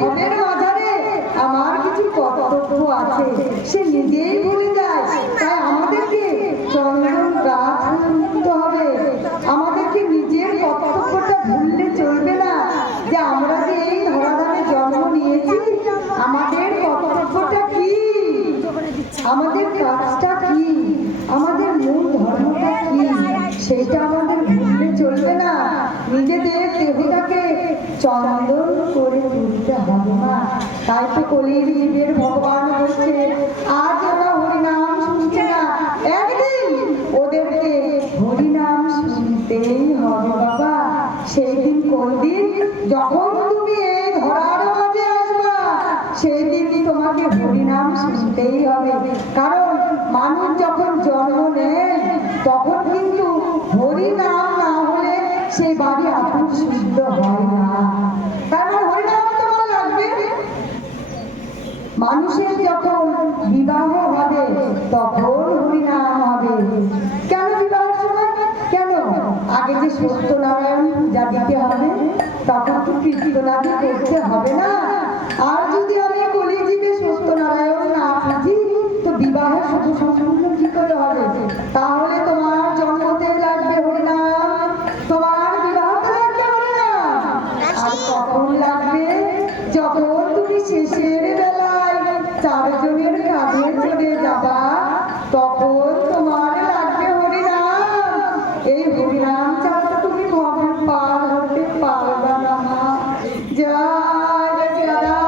ভবের মাঝারে আমার কিছু কর্তব্য আছে, সে নিজেই ভুলে যায়। তাই আমাদেরকে চন্দন গাছ তুলতে হবে। আমাদেরকে নিজের কর্তব্যটা ভুললে চলবে না, যে আমরা যে এই ধরাধামে জন্ম নিয়েছি, আমাদের কর্তব্যটা কি, আমাদের কাজটা কি, আমাদের মূল ধর্মটা কি, সেটা আমাদের ভুললে চলবে না। নিজেদের দেহটাকে চন্দন করে তুলতে হবে না। তাই তো কলির যুগের ভগবান বলছে, আজ ওরা হরিনাম শুনছে না, একদিন ওদেরকে হরিনাম শুনতেই হবে বাবা। সেই দিন কোন দিন? যখন তুমি এই ধরার মাঝে আসবা, সেই দিন তোমাকে হরিনাম শুনতেই হবে। কারণ মানুষ যখন জন্ম নেয় তখন কিন্তু হরিনাম না হলে সেই বাড়ি আপন শুদ্ধ হয় না। তারপর হরিনাম তোমার লাগবে। মানুষের যখন বিবাহ হবে তখন হরিনাম হবে। কেন বিবাহের সময়? কেন? আগে যে সত্যনারায়ণ পূজা দিতে হবে, তখন তো কীর্তনাদি করতে হবে না। আর যদি আমি কলিযুগে সত্যনারায়ণ না পুজি, তো বিবাহ শুভ সম্পূর্ণ কি করে হবে? তাহলে তোমার জন্মতে লাগবে হরিনাম, তোমার বিবাহতে লাগবে হরিনাম। আর কখন লাগবে? যখন তুমি শেষের বেলায় চারজনের কাঁধে চলে যাবা, তখন তোমার লাগবে হরিনাম। এই হরিনাম ছাড়া তুমি ভবে পার হতে পারবে না। জয় রাধা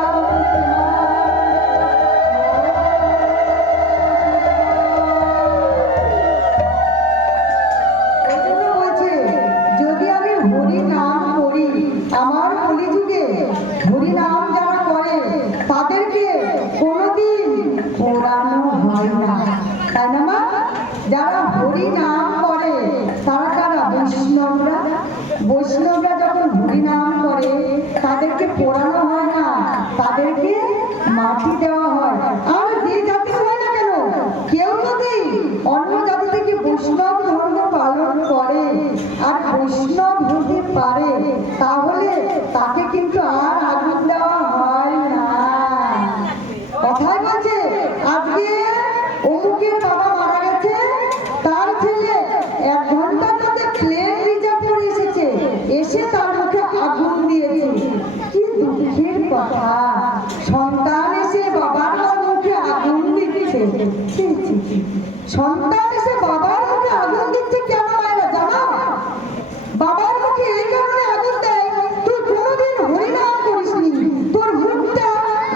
যদি আমি হরিনাম করি, আমার কলিযুগে হরিনাম যারা করে তাদেরকে কোনোদিন পোড়ানো হয় না, তাই না মা? যারা হরিনাম করে তারা কারা? বৈষ্ণবরা। বৈষ্ণবরা যখন হরিনাম করে তাদেরকে পোড়ানো হয় না, তাদেরকে মাটি দেওয়া হয়। আর যে জাতি হয় না কেন, কেউ যদি অন্য জাতি থেকে বৈষ্ণব ধর্ম পালন করে আর বৈষ্ণব হতে পারে, তাহলে তাকে কিন্তু আর আগুন দেওয়া হয় না। কথাই বলছে, আজকে অমুকের বাবা মারা গেছে, তার ছেলে 1 ঘন্টার মধ্যে প্লেন রিজার্ভ করে এসেছে, এসে তার মুখে আগুন দিয়েছে। কি দুঃখের কথা! সন্তান এসে বাবার মুখে আগুন দিচ্ছে। সন্তান এসে বাবার মুখে আগুন দিচ্ছে কেন মায়েরা জানো? বাবার মুখে এই কারণে আগুন দেয়, তুই কোনোদিন হরিনাম করিসনি, তোর মুখটা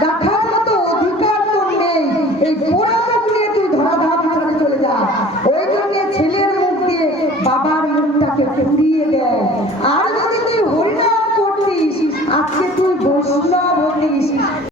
রাখার মতো অধিকার তোর নেই, এই পোড়া মুখ নিয়ে তুই ধরাধাম ছেড়ে চলে যা। ওই জন্য ছেলের মুখ দিয়ে বাবার মুখটাকে পুড়িয়ে দেয়। আর